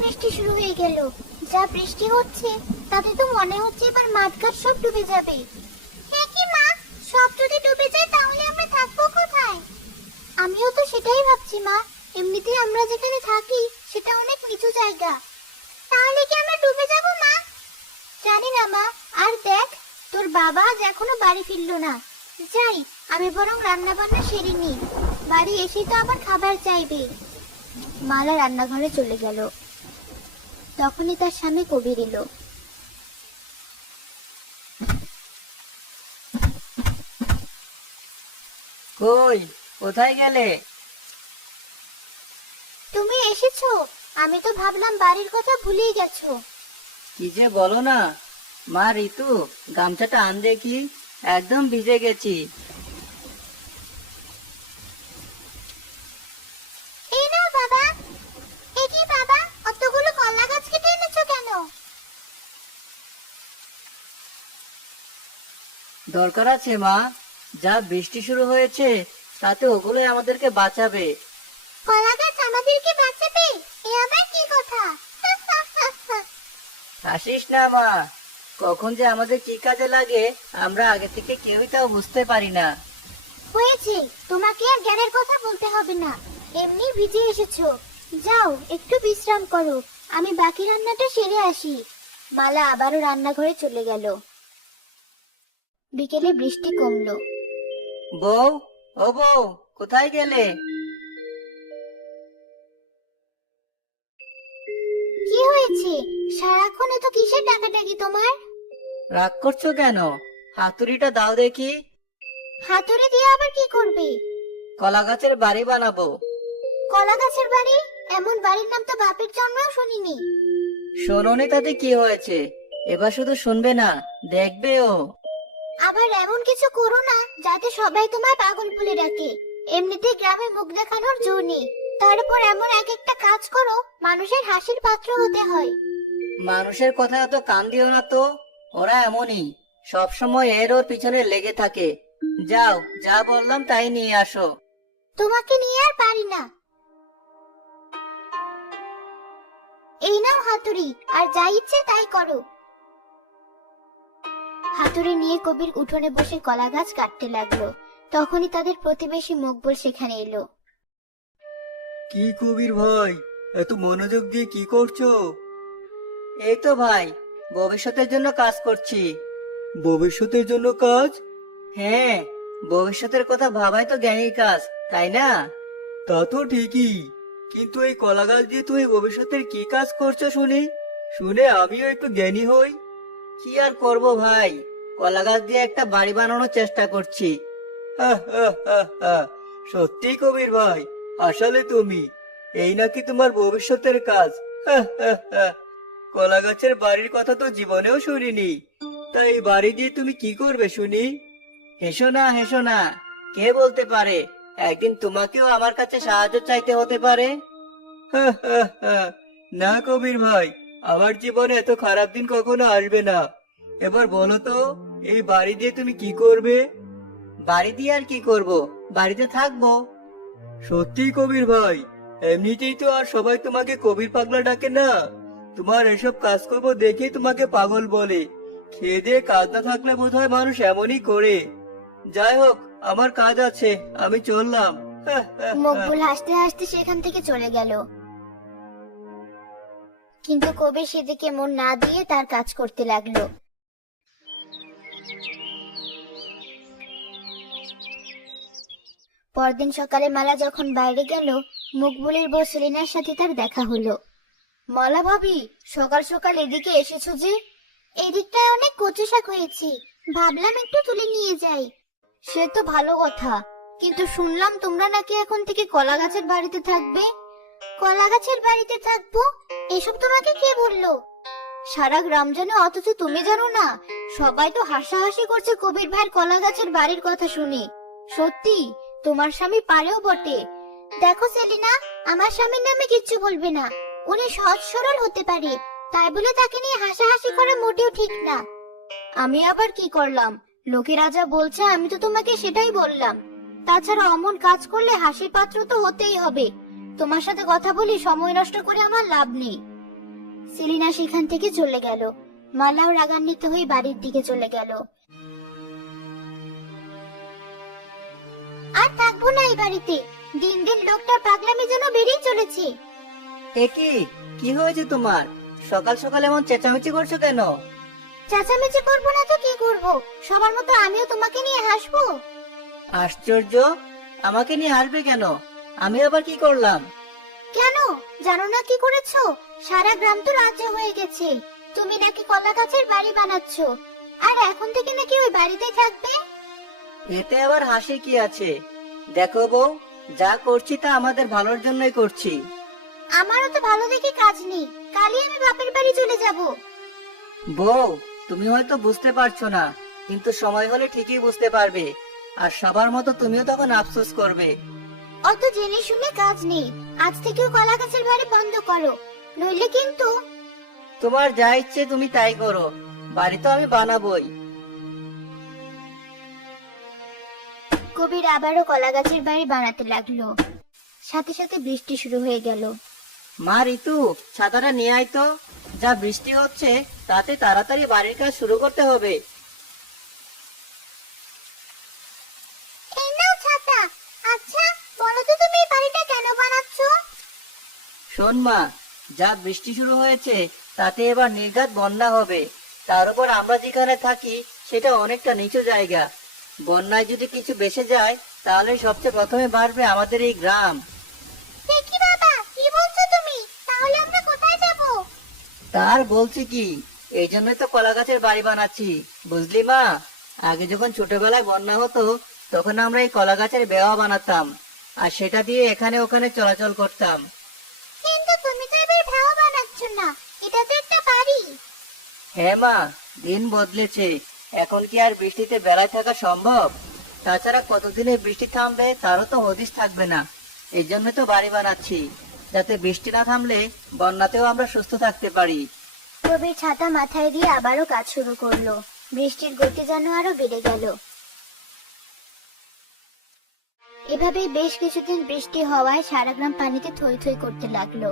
বৃষ্টি শুরু হয়ে গেল। যা বৃষ্টি হচ্ছে তাতে তো মনে হচ্ছে এবার মাঠঘাট সব ডুবে যাবে। হ্যাঁ কি মা, সব যদি ডুবে যায় তাহলে আমরা থাকবো কোথায়? আমিও তো সেটাই ভাবছি মা। এমনিতেই আমরা যেখানে থাকি সেটা অনেক নিচু জায়গা। তাহলে কি আমরা ডুবে যাব মা? জানি না মা। আর দেখ, তোর বাবা আজ এখনো বাড়ি ফিরলো না। যাই, আমি বরং রান্না বান্না সেরে নিই। বাড়ি এসে তো আবার খাবার চাইবে। মালা রান্নাঘরে চলে গেল। তখনই তার স্বামী কবির এলো। কই, কোথায় গেলে? তুমি এসেছো? আমি তো ভাবলাম বাড়ির কথা ভুলেই গেছো। কি যে বলো না। মা ঋতু, গামছাটা আন দেখি, একদম ভিজে গেছি। এই নাও বাবা। এ কি বাবা, অতগুলো কলা গাছ কেটে এনেছো কেন? দরকার আছে মা, যা বৃষ্টি শুরু হয়েছে তাতে ওগুলোই আমাদেরকে বাঁচাবে। কলা গাছ আমাদেরকে বাঁচাবে? এ আবার কি কথা? হাসিস না মা, কখন যে আমাদের কি কাজে লাগে আমরা আগে থেকে কেউই তাও বুঝতে পারি না। হয়েছে, তোমাকে আর জ্ঞানের কথা বলতে হবে না। এমনি ভিজে এসেছো। যাও একটু বিশ্রাম করো, আমি বাকি রান্নাটা সেরে আসি। মালা আবারও রান্নাঘরে চলে গেল। বিকেলে বৃষ্টি কমলো। বউ, ও বউ, কোথায় গেলে? কি হয়েছে? সারাক্ষণ এত কিসের ডাকাডাকি তোমার? রাগ করছো কেন? হাতুড়িটা দাও দেখি। হাতুড়ি দিয়ে আবার কি করবে? কলা গাছের বাড়ি বানাবো। কলা গাছের বাড়ি? এমন বাড়ির নাম তো বাপের জন্মেও শুনিনি। শোনোনি তাতে কি হয়েছে? এবার শুধু শুনবে না, দেখবেও। আবার এমন কিছু করো না যাতে সবাই তোমায় পাগল বলে ডাকে। এমনিতেই গ্রামে মুখ দেখানোর জো নেই, তার উপর এমন এক একটা কাজ করো মানুষের হাসির পাত্র হতে হয়। মানুষের কথা এত কান দিও না তো, ওরা এমনই, সব সময় এর ওর পিছনে লেগে থাকে। যাও, যা বললাম তাই নিয়ে আসো। তোমাকে নিয়ে আর পারি না। এই নাও হাতুড়ি, আর যা ইচ্ছে তাই করো। হাতুড়ি নিয়ে কবির উঠোনে বসে কলা গাছ কাটতে লাগলো। তখনই তাদের প্রতিবেশী মকবুল সেখানে এলো। কি কবির ভাই, এত মনোযোগ দিয়ে কি করছো? এই তো ভাই, ভবিষ্যতের জন্য কাজ করছি। ভবিষ্যতের জন্য কাজ? হ্যাঁ, ভবিষ্যতের কথা ভাবাই তো জ্ঞানীর কাজ, তাই না? তা তো ঠিকই, কিন্তু এই কলা গাছ দিয়ে তুমি ভবিষ্যতের কি কাজ করছো শুনি? শুনে আমিও একটু জ্ঞানী হই। কি আর করব ভাই, কলা গাছ দিয়ে একটা বাড়ি বানানোর চেষ্টা করছি। সত্যি কবির ভাই, আসলে তুমি এই নাকি তোমার ভবিষ্যতের কাজ? কলা গাছের বাড়ির কথা তো জীবনেও শুনিনি। তা এই বাড়ি দিয়ে তুমি কি করবে শুনি? হেসো না, হেসো না। কে বলতে পারে একদিন তোমাকেও আমার কাছে সাহায্য চাইতে হতে পারে। না কবির ভাই, আমার জীবনে এত খারাপ দিন কখনো আসবে না। এবার বলো তো, এই বাড়ি দিয়ে তুমি কি করবে? বাড়ি দিয়ে আর কি করব, বাড়িতে থাকবো। সত্যি কবির ভাই, এমনিতেই তো আর সবাই তোমাকে কবির পাগলা ডাকে না। তোমার এসব কাজ করবো দেখেই তোমাকে পাগল বলে। খেয়ে দিয়ে কাজ না থাকলে বোধহয় মানুষ এমনই করে। যাই হোক, আমার কাজ আছে, আমি চললাম। মকবুল হাসতে হাসতে সেখান থেকে চলে গেল। কিন্তু কবির সেদিকে মন না দিয়ে তার কাজ করতে লাগলো। পরদিন সকালে মালা যখন বাইরে গেল, মকবুলের বউ সেলিনার সাথে তার দেখা হলো। মালা ভাবি, সকাল সকাল এদিকে এসেছো যে? এদিকটায় অনেক কচু শাক হয়েছে, ভাবলাম একটু তুলে নিয়ে যাই। সে তো ভালো কথা, কিন্তু শুনলাম তোমরা নাকি এখন থেকে কলা গাছের বাড়িতে থাকবে। কলা গাছের বাড়িতে থাকবো? এসব তোমাকে কে বললো? সারা গ্রাম জানে অথচ তুমি জানো না? সবাই তো হাসাহাসি করছে কবির ভাইয়ের কলা গাছের বাড়ির কথা শুনে। সত্যি, তোমার স্বামী পারেও বটে। দেখো সেলিনা, আমার স্বামীর নামে কিচ্ছু বলবে না। উনি সহজ সরল হতে পারে, তাই বলে তাকে নিয়ে হাসাহাসি করা মোটেও ঠিক না। আমি আবার কি করলাম? লোকেরা যা বলছে আমি তো তোমাকে সেটাই বললাম। তাছাড়া অমন কাজ করলে হাসির পাত্র তো হতেই হবে। তোমার সাথে কথা বলি সময় নষ্ট করে আমার লাভ নেই। সেলিনা সেখান থেকে চলে গেল। মালাও রাগান্বিত হয়ে বাড়ির দিকে চলে গেল। আর থাকবো না এই বাড়িতে। দিন দিন লোকটার পাগলামি যেন বেড়েই চলেছে। এ কি হয়েছে তোমার? সকাল সকাল এমন চেঁচামেচি করছো কেন? চেঁচামেচি করবো না তো কি করব? সবার মতো আমিও তোমাকে নিয়ে হাসবো। আশ্চর্য, আমাকে নিয়ে হাসবে কেন? আমি আবার কি করলাম? কেন জানো না কি করেছো? সারা গ্রাম তো রাজ্য হয়ে গেছে। তুমি নাকি কলা গাছের বাড়ি বানাচ্ছ, আর এখন থেকে নাকি ওই বাড়িতেই থাকবে। এতে আবার হাসি কি আছে? দেখো বউ, যা করছি তা আমাদের ভালোর জন্যই করছি। আমারও তো ভালো দেখে কাজ নেই, কালই আমি বাপের বাড়ি চলে যাব। বউ, তুমি হয়তো বুঝতে পারছো না, কিন্তু সময় হলে ঠিকই বুঝতে পারবে। আর সবার মতো তুমিও তখন আফসোস করবে। অত জেনে শুনে কাজ নেই, আজ থেকেও কলা গাছের বাড়ি বন্ধ করো, নইলে কিন্তু। তোমার যা ইচ্ছে তুমি তাই করো, বাড়ি তো আমি বানাবোই। কবির আবারও কলা গাছের বাড়ি বানাতে লাগলো। সাথে সাথে বৃষ্টি শুরু হয়ে গেল। মা ঋতু, ছাতাটা নিয়ে আয় তো। যা বৃষ্টি হচ্ছে তাতে তাড়াতাড়ি বাড়ির কাজ শুরু করতে হবে। এই নাও ছাতা। আচ্ছা বলো তো, তুমি এই বাড়িটা কেন বানাচ্ছ? শোন মা, যা বৃষ্টি শুরু হয়েছে তাতে এবার নির্ঘাত বন্যা হবে। তার উপর আমরা যেখানে থাকি সেটা অনেকটা নিচু জায়গা। বন্যায় যদি কিছু ভেসে যায় তাহলে সবচেয়ে প্রথমে বাড়বে আমাদের এই গ্রাম। কি বাবা, কি বলছো তুমি? তাহলে আমরা কোথায় যাব? তার বলছি কি, এই জন্যই তো কলা গাছের বাড়ি বানাচ্ছি, বুঝলি মা? আগে যখন ছোটবেলায় বন্যা হতো তখন আমরা এই কলা গাছের বেওয়া বানাতাম, আর সেটা দিয়ে এখানে ওখানে চলাচল করতাম। কিন্তু তুমি তো এবার ভেড়া বানাচ্ছ না, এটা তো একটা বাড়ি। হ্যাঁ মা, দিন বদলেছে, এখন কি আর বৃষ্টিতে বেড়ায় থাকা সম্ভব? তাছাড়া কতদিনে বৃষ্টি থামবে তারও তো হদিস থাকবে না। এই জন্য তো বাড়ি বানাচ্ছি, যাতে বৃষ্টি না থামলে বন্যাতেও আমরা সুস্থ থাকতে পারি। কবির ছাতা মাথায় দিয়ে আবারও কাজ শুরু করলো। বৃষ্টির গতি যেন আরো বেড়ে গেল। এভাবেই বেশ কিছুদিন বৃষ্টি হওয়ায় সারা গ্রাম পানিতে থই থই করতে লাগলো।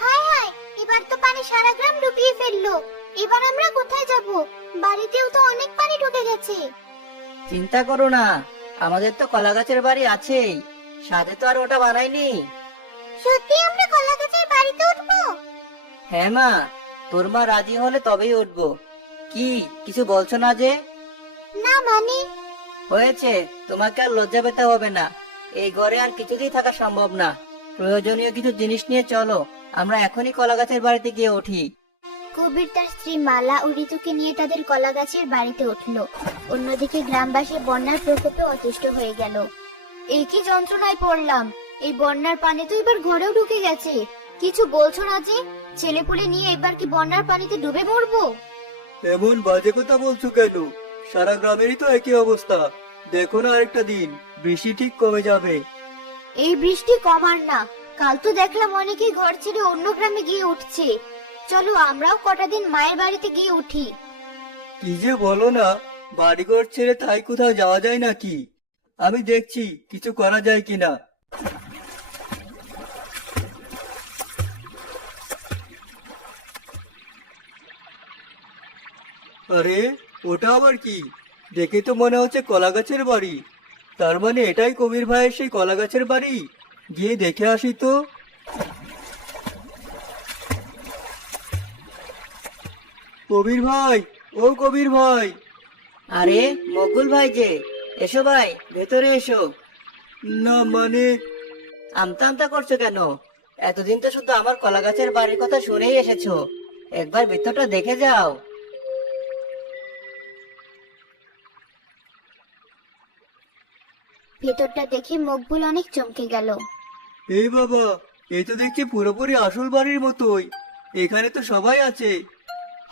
হায় হায়, এবার তো পানি সারা গ্রাম ডুবিয়ে ফেললো। এবার আমরা কোথায় যাব? বাড়িতেও তো অনেক পানি ঢুকে গেছে। চিন্তা করো না, আমাদের তো কলা গাছের বাড়ি আছেই, সাথে তো আর ওটা বানাইনি। সত্যি আমরা কলা গাছের বাড়িতে উঠবো? হ্যাঁ মা, তোর মা রাজি হলে তবেই উঠবো। কি কিছু বলছো না যে? না মানে? হয়েছে, তোমাকে আর লজ্জা পেতে হবে না। এই ঘরে আর কিছুতেই থাকা সম্ভব না। প্রয়োজনীয় কিছু জিনিস নিয়ে চলো, আমরা এখনই কলা গাছের বাড়িতে গিয়ে উঠি। কবির তার স্ত্রী মালা ও ঋতুকে নিয়ে তাদের কলা গাছের বাড়িতে উঠলো। অন্যদিকে গ্রামবাসী বন্যার প্রকোপে অতিষ্ঠ হয়ে গেল। এই কি যন্ত্রণায় পড়লাম! এই বন্যার পানি তো এবার ঘরেও ঢুকে গেছে। কিছু বলছো না যে? ছেলেপুলে নিয়ে এবার কি বন্যার পানিতে ডুবে মরবো? এমন বাজে কথা বলছো কেন? সারা গ্রামেরই তো একই অবস্থা। দেখো না, আরেকটা দিন বৃষ্টি ঠিক কমে যাবে। এই বৃষ্টি কমার না, কাল তো দেখলাম অনেকেই ঘর ছেড়ে অন্য গ্রামে গিয়ে উঠছে। চলো আমরাও কটা দিন মায়ের বাড়িতে গিয়ে উঠি। কি যে বলো না, বাড়িঘর ছেড়ে তাই কোথাও যাওয়া যায় নাকি? আমি দেখছি কিছু করা যায় কিনা। আরে, ওটা আবার কি? দেখে তো মনে হচ্ছে কলা গাছের বাড়ি। তার মানে এটাই কবির ভাইয়ের সেই কলা গাছের বাড়ি। গিয়ে দেখে আসি তো। কবির ভাই, ও কবির ভাই! আরে মকবুল ভাই যে, এসো ভাই, ভেতরে এসো। না মানে, আমতা আমতা করছো কেন? এতদিন তো শুধু আমার কলা গাছের বাড়ির কথা শুনেই এসেছো, একবার ভেতরটা দেখে যাও। ভেতরটা দেখে মকবুল অনেক চমকে গেল। এই বাবা, এই তো দেখছি পুরোপুরি আসল বাড়ির মতোই। এখানে তো সবাই আছে।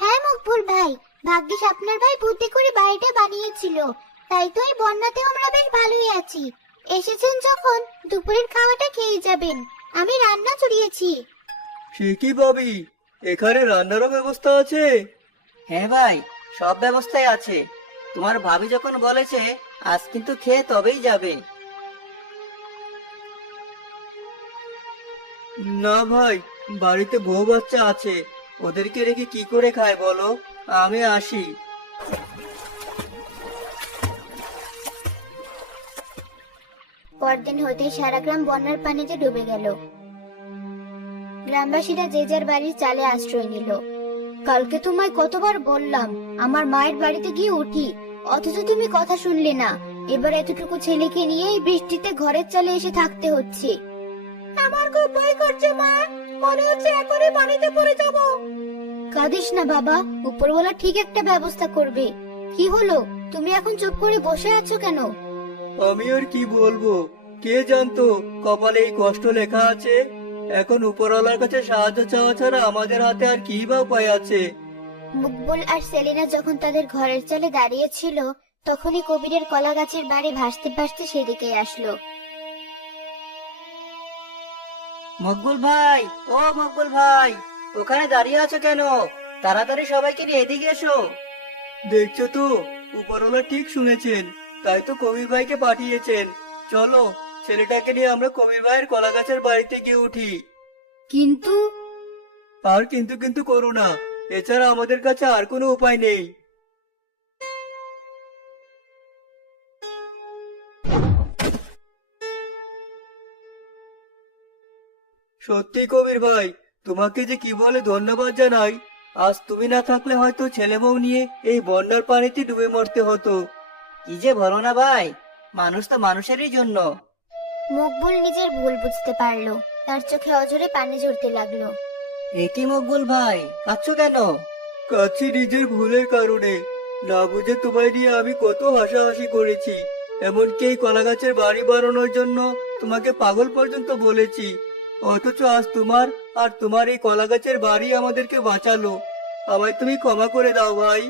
হ্যাঁ মকবুল ভাই, ভাগ্যিস আপনার ভাই বুদ্ধি করে বাড়িটা বানিয়েছিল, তাই তো এই বন্যাতেও আমরা বেশ ভালোই আছি। এসেছেন যখন দুপুরের খাওয়াটা খেয়ে যাবেন, আমি রান্না চড়িয়েছি। সে কি ভাবি, এখানে রান্নারও ব্যবস্থা আছে? হ্যাঁ ভাই, সব ব্যবস্থাই আছে। তোমার ভাবি যখন বলেছে আজ কিন্তু খেয়ে তবেই যাবে। না ভাই, বাড়িতে বউ বাচ্চা আছে, ওদেরকে রেখে কি করে খায় বলো? আমি আসি। পরদিন হতেই সারা গ্রাম বন্যার পানিতে ডুবে গেল। গ্রামবাসীরা যে যার বাড়ির চালে আশ্রয় নিল। কালকে তোমায় কতবার বললাম আমার মায়ের বাড়িতে গিয়ে উঠি, অথচ তুমি কথা শুনলে না। এবার এতটুকু ছেলেকে নিয়ে এই বৃষ্টিতে ঘরের চালে এসে থাকতে হচ্ছে। আমার খুব ভয় করছে মা, মনে হচ্ছে এখনই পানিতে পড়ে যাব। কাঁদিস না বাবা, উপরওয়ালা ঠিক একটা ব্যবস্থা করবে। কি হলো, তুমি এখন চুপ করে বসে আছো কেন? আমি আর কি বলবো, কে জানতো কপালে এই কষ্ট লেখা আছে। এখন উপরওয়ালার কাছে সাহায্য চাওয়া ছাড়া আমাদের হাতে আর কি বা উপায় আছে। মুকবুল আর সেলিনা যখন তাদের ঘরের চালে দাঁড়িয়ে ছিল, তখনই কবিরের কলা গাছের বাড়ি ভাসতে ভাসতে সেদিকে আসলো। মকবুল ভাই, ও মকবুল ভাই, ওখানে দাঁড়িয়ে আছো কেন? তাড়াতাড়ি সবাইকে নিয়ে এদিকে এসো। দেখছো তো, উপরওয়ালা ঠিক শুনেছেন, তাই তো কবির ভাইকে পাঠিয়েছেন। চলো, ছেলেটাকে নিয়ে আমরা কবির ভাইয়ের কলা গাছের বাড়িতে গিয়ে উঠি। কিন্তু আর কিন্তু কিন্তু করো না, এছাড়া আমাদের কাছে আর কোনো উপায় নেই। সত্যি কবির ভাই, তোমাকে যে কি বলে ধন্যবাদ জানাই। আজ তুমি না থাকলে হয়তো ছেলে বউ নিয়ে এই বন্যার পানিতে ডুবে মরতে হতো। কি যে বলো না ভাই, মানুষ তো মানুষেরই জন্য। মকবুল নিজের ভুল বুঝতে পারলো, তার চোখে অঝরে পানি ঝরতে লাগলো। এ কি মকবুল ভাই, কাঁদছো কেন? কাছে নিজের ভুলের কারণে, না বুঝে তোমায় নিয়ে আমি কত হাসাহাসি করেছি। এমনকি এই কলা গাছের বাড়ি বানানোর জন্য তোমাকে পাগল পর্যন্ত বলেছি। অথচ আজ তোমার আর তোমার এই কলা গাছের বাড়ি আমাদেরকে বাঁচালো। আমায় তুমি ক্ষমা করে দাও ভাই।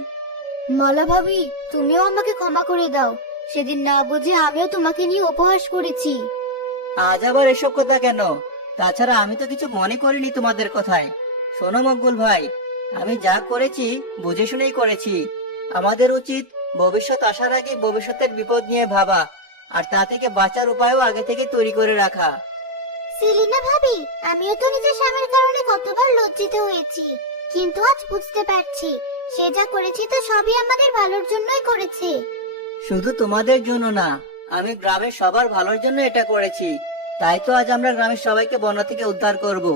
মালা ভাবি, তুমিও আমাকে ক্ষমা করে দাও। সেদিন না বুঝে আমিও তোমাকে নিয়ে উপহাস করেছি। আজ আবার এসব কথা কেন? তাছাড়া আমি তো কিছু মনে করিনি তোমাদের কথায়। শোনো মকবুল ভাই, আমি যা করেছি বুঝে শুনেই করেছি। আমাদের উচিত ভবিষ্যৎ আসার আগে ভবিষ্যতের বিপদ নিয়ে ভাবা, আর তা থেকে বাঁচার উপায়ও আগে থেকে তৈরি করে রাখা। সেলিনা ভাবি, আমিও তো নিজের স্বামীর কারণে কতবার লজ্জিত হয়েছি, কিন্তু আজ বুঝতে পারছি সে যা করেছে তা সবই আমাদের ভালোর জন্যই করেছে। শুধু তোমাদের জন্য না, আমি গ্রামের সবার ভালোর জন্য এটা করেছি। তাই তো আজ আমরা গ্রামের সবাইকে বন্যা থেকে উদ্ধার করব,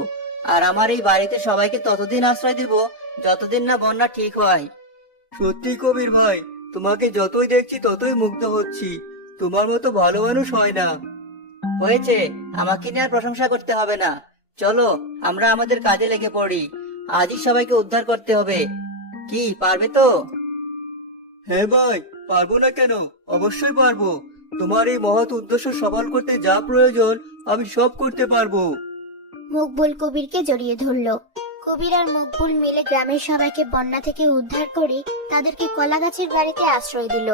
আর আমার এই বাড়িতে সবাইকে ততদিন আশ্রয় দিব যতদিন না বন্যা ঠিক হয়। সত্যি কবির ভাই, তোমাকে যতই দেখছি ততই মুগ্ধ হচ্ছি। তোমার মতো ভালো মানুষ হয় না। হয়েছে, আমাকে নিয়ে আর প্রশংসা করতে হবে না। চলো, আমরা আমাদের কাজে লেগে পড়ি। আজই সবাইকে উদ্ধার করতে হবে। কি পারবে তো? হ্যাঁ ভাই, পারবো না কেন, অবশ্যই পারবো। তোমার এই মহৎ উদ্দেশ্য সফল করতে যা প্রয়োজন আমি সব করতে পারবো। মকবুল কবিরকে জড়িয়ে ধরলো। কবির আর মকবুল মিলে গ্রামের সবাইকে বন্যা থেকে উদ্ধার করে তাদেরকে কলা গাছের বাড়িতে আশ্রয় দিল।